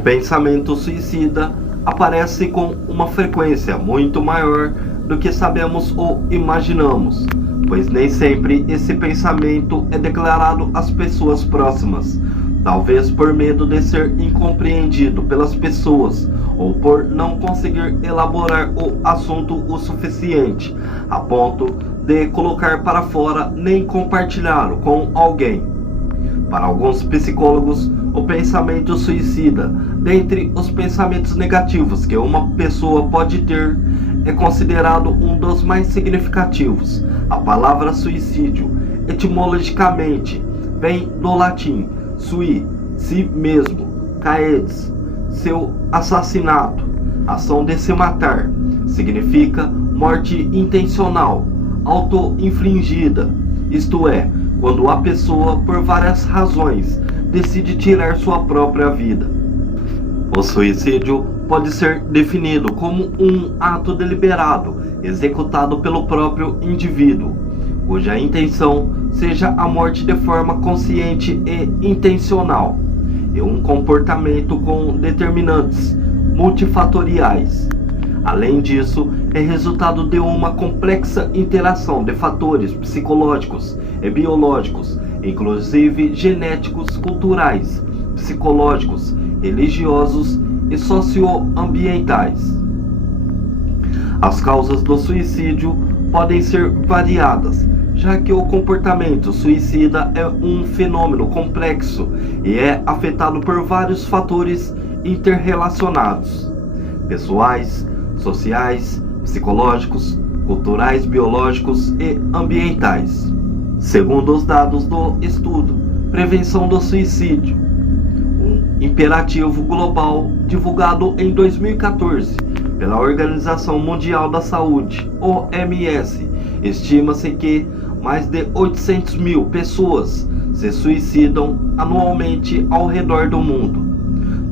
pensamento suicida aparece com uma frequência muito maior do que sabemos ou imaginamos, pois nem sempre esse pensamento é declarado às pessoas próximas, talvez por medo de ser incompreendido pelas pessoas ou por não conseguir elaborar o assunto o suficiente a ponto de colocar para fora nem compartilhá-lo com alguém. Para alguns psicólogos, o pensamento suicida, dentre os pensamentos negativos que uma pessoa pode ter, é considerado um dos mais significativos. A palavra suicídio, etimologicamente, vem do latim sui, si mesmo, caedes, seu assassinato, ação de se matar, significa morte intencional, auto-infligida, isto é, quando a pessoa, por várias razões, decide tirar sua própria vida. O suicídio pode ser definido como um ato deliberado, executado pelo próprio indivíduo, cuja intenção seja a morte de forma consciente e intencional, e um comportamento com determinantes multifatoriais. Além disso, é resultado de uma complexa interação de fatores psicológicos e biológicos, inclusive genéticos, culturais, psicológicos, religiosos e socioambientais. As causas do suicídio podem ser variadas, já que o comportamento suicida é um fenômeno complexo e é afetado por vários fatores interrelacionados, pessoais, sociais, psicológicos, culturais, biológicos e ambientais. Segundo os dados do estudo Prevenção do Suicídio, um imperativo global divulgado em 2014 pela Organização Mundial da Saúde, OMS, estima-se que mais de 800 mil pessoas se suicidam anualmente ao redor do mundo.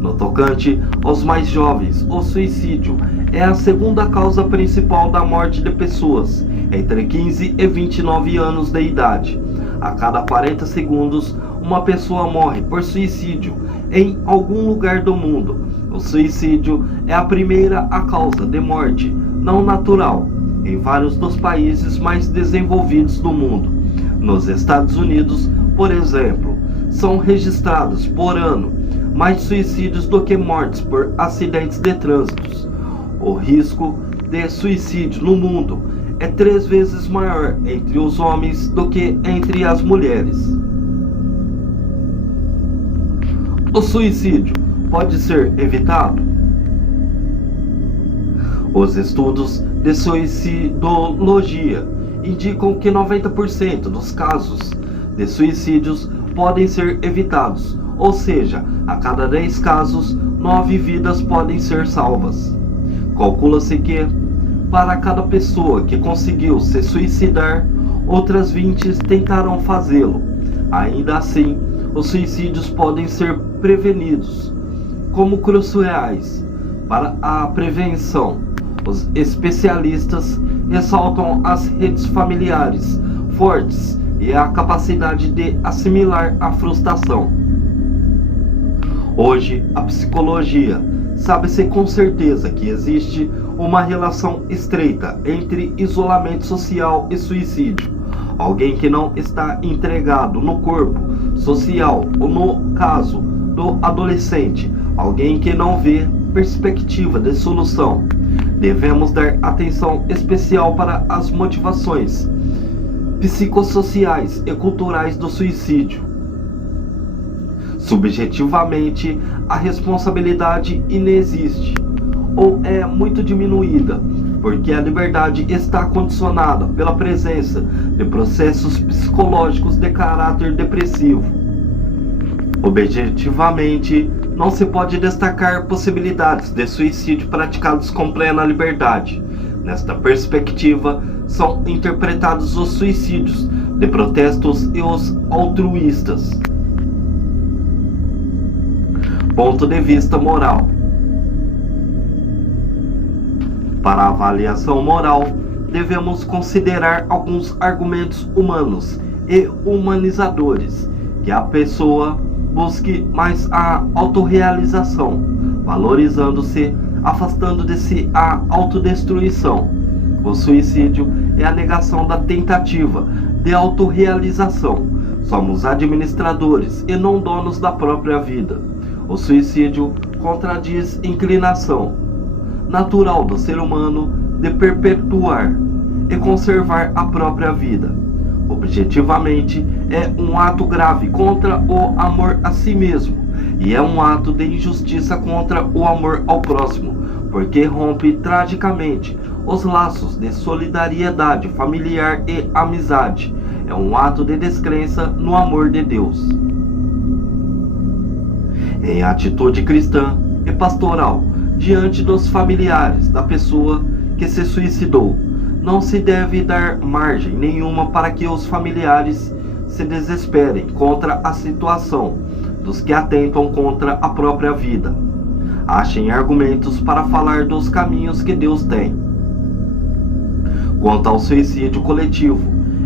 No tocante aos mais jovens, o suicídio é a segunda causa principal da morte de pessoas entre 15 e 29 anos de idade. A cada 40 segundos, uma pessoa morre por suicídio em algum lugar do mundo. O suicídio é a primeira causa de morte não natural em vários dos países mais desenvolvidos do mundo. Nos Estados Unidos, por exemplo, são registrados por ano mais suicídios do que mortes por acidentes de trânsito. O risco de suicídio no mundo é 3 vezes maior entre os homens do que entre as mulheres. O suicídio pode ser evitado? Os estudos de suicidologia indicam que 90% dos casos de suicídios podem ser evitados, ou seja, a cada 10 casos, 9 vidas podem ser salvas. Calcula-se que, para cada pessoa que conseguiu se suicidar, outras 20 tentarão fazê-lo. Ainda assim, os suicídios podem ser prevenidos como cruciais para a prevenção. Os especialistas ressaltam as redes familiares fortes e a capacidade de assimilar a frustração. Hoje, a psicologia sabe-se com certeza que existe uma relação estreita entre isolamento social e suicídio. Alguém que não está entregado no corpo social, ou no caso do adolescente, alguém que não vê perspectiva de solução. Devemos dar atenção especial para as motivações psicossociais e culturais do suicídio. Subjetivamente, a responsabilidade inexiste ou é muito diminuída, porque a liberdade está condicionada pela presença de processos psicológicos de caráter depressivo. Objetivamente, não se pode destacar possibilidades de suicídio praticados com plena liberdade. Nesta perspectiva, são interpretados os suicídios de protestos e os altruístas. Ponto de vista moral. Para a avaliação moral, devemos considerar alguns argumentos humanos e humanizadores que a pessoa busque mais a autorrealização, valorizando-se, afastando de si a autodestruição. O suicídio é a negação da tentativa de autorrealização. Somos administradores e não donos da própria vida. O suicídio contradiz inclinação natural do ser humano de perpetuar e conservar a própria vida. Objetivamente, é um ato grave contra o amor a si mesmo e é um ato de injustiça contra o amor ao próximo, porque rompe tragicamente os laços de solidariedade familiar e amizade. É um ato de descrença no amor de Deus. Em atitude cristã e pastoral, diante dos familiares da pessoa que se suicidou, não se deve dar margem nenhuma para que os familiares se desesperem contra a situação dos que atentam contra a própria vida. Achem argumentos para falar dos caminhos que Deus tem. Quanto ao suicídio coletivo,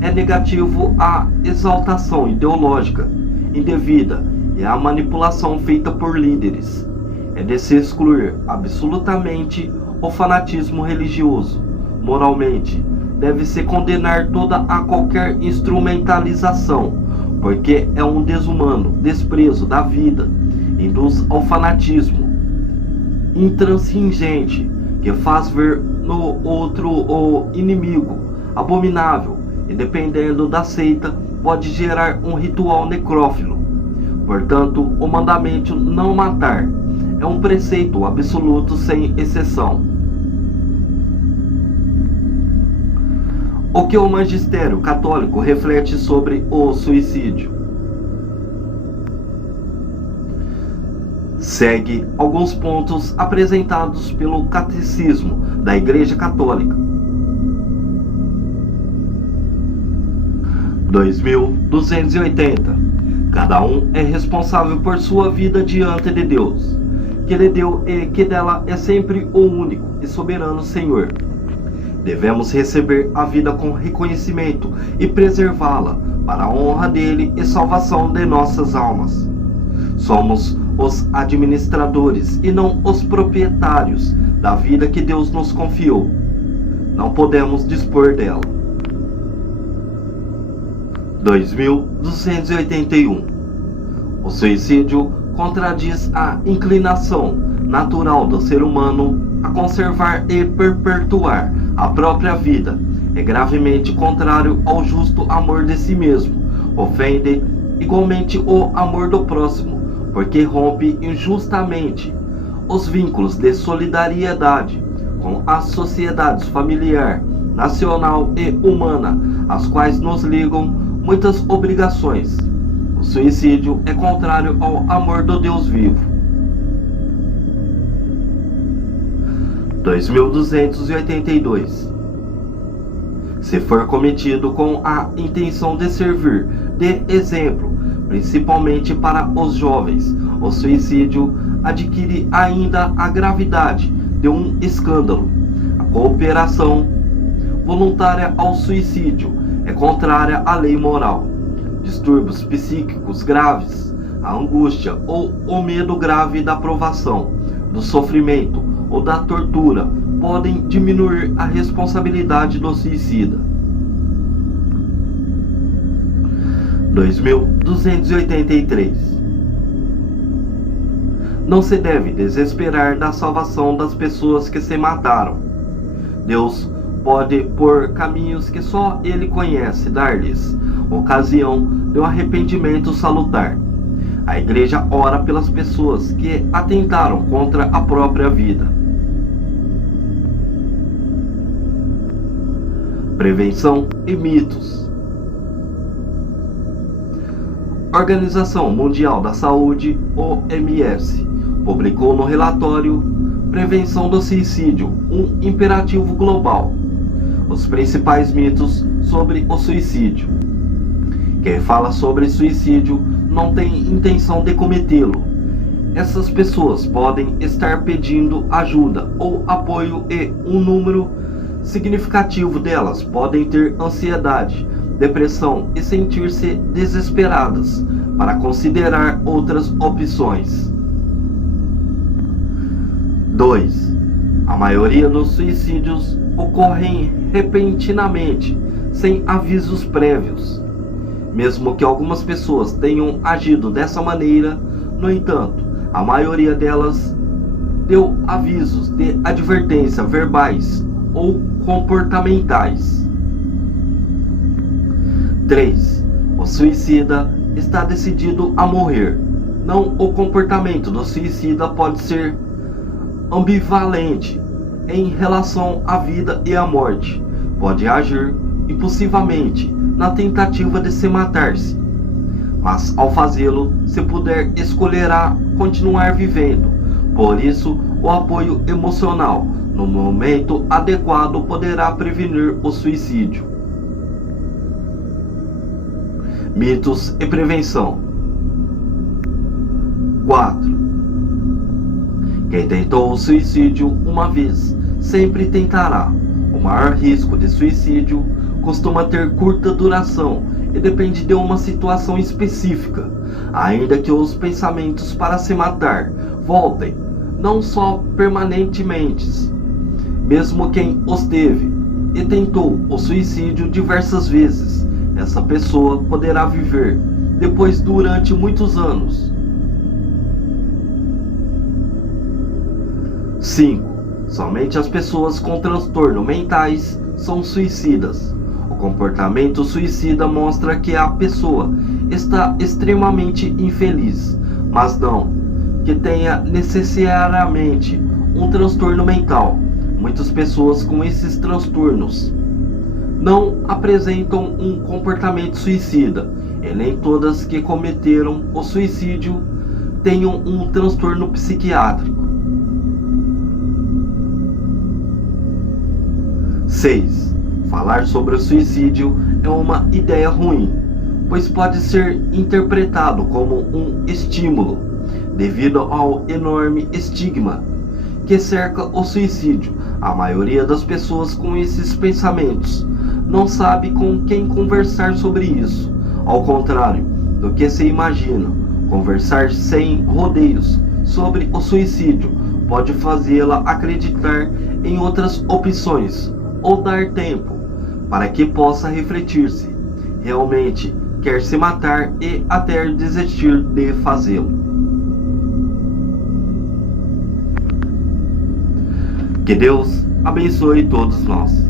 é negativo a exaltação ideológica indevida e a manipulação feita por líderes. É de se excluir absolutamente o fanatismo religioso. Moralmente, deve-se condenar toda a qualquer instrumentalização, porque é um desumano desprezo da vida, induz ao fanatismo intransigente, que faz ver no outro o inimigo abominável e, dependendo da seita, pode gerar um ritual necrófilo. Portanto, o mandamento não matar é um preceito absoluto sem exceção. O que o magistério católico reflete sobre o suicídio? Segue alguns pontos apresentados pelo Catecismo da Igreja Católica. 2280. Cada um é responsável por sua vida diante de Deus, que lhe deu e que dela é sempre o único e soberano Senhor. Devemos receber a vida com reconhecimento e preservá-la para a honra dele e salvação de nossas almas. Somos os administradores e não os proprietários da vida que Deus nos confiou. Não podemos dispor dela. 2281. O suicídio contradiz a inclinação natural do ser humano a conservar e perpetuar a própria vida. É gravemente contrário ao justo amor de si mesmo. Ofende igualmente o amor do próximo, porque rompe injustamente os vínculos de solidariedade com as sociedades familiar, nacional e humana, às quais nos ligam muitas obrigações. O suicídio é contrário ao amor do Deus vivo. 2282. Se for cometido com a intenção de servir de exemplo, principalmente para os jovens, o suicídio adquire ainda a gravidade de um escândalo. A cooperação voluntária ao suicídio é contrária à lei moral. Distúrbios psíquicos graves, a angústia ou o medo grave da provação, do sofrimento ou da tortura podem diminuir a responsabilidade do suicida. 2283. Não se deve desesperar da salvação das pessoas que se mataram. Deus pode, por caminhos que só Ele conhece, dar-lhes ocasião de um arrependimento salutar. A Igreja ora pelas pessoas que atentaram contra a própria vida. Prevenção e mitos. Organização Mundial da Saúde, OMS, publicou no relatório Prevenção do Suicídio, um imperativo global, os principais mitos sobre o suicídio. Quem fala sobre suicídio não tem intenção de cometê-lo. Essas pessoas podem estar pedindo ajuda ou apoio e um número significativo delas podem ter ansiedade, depressão e sentir-se desesperadas, para considerar outras opções. 2. A maioria dos suicídios ocorrem repentinamente, sem avisos prévios. Mesmo que algumas pessoas tenham agido dessa maneira, no entanto, a maioria delas deu avisos de advertência verbais ou comportamentais. 3. O suicida está decidido a morrer. Não, o comportamento do suicida pode ser ambivalente em relação à vida e à morte. Pode agir impulsivamente na tentativa de se matar-se, mas ao fazê-lo, se puder, escolherá continuar vivendo. Por isso, o apoio emocional no momento adequado poderá prevenir o suicídio. Mitos e prevenção. 4. Quem tentou o suicídio uma vez, sempre tentará. O maior risco de suicídio costuma ter curta duração e depende de uma situação específica, ainda que os pensamentos para se matar voltem, não só permanentemente. Mesmo quem os teve e tentou o suicídio diversas vezes, essa pessoa poderá viver depois durante muitos anos. 5. Somente as pessoas com transtornos mentais são suicidas. O comportamento suicida mostra que a pessoa está extremamente infeliz, mas não que tenha necessariamente um transtorno mental. Muitas pessoas com esses transtornos não apresentam um comportamento suicida, e nem todas que cometeram o suicídio tenham um transtorno psiquiátrico. 6. Falar sobre o suicídio é uma ideia ruim, pois pode ser interpretado como um estímulo, devido ao enorme estigma que cerca o suicídio. A maioria das pessoas com esses pensamentos não sabe com quem conversar sobre isso. Ao contrário do que se imagina, conversar sem rodeios sobre o suicídio pode fazê-la acreditar em outras opções ou dar tempo para que possa refletir se realmente quer se matar e até desistir de fazê-lo. Que Deus abençoe todos nós.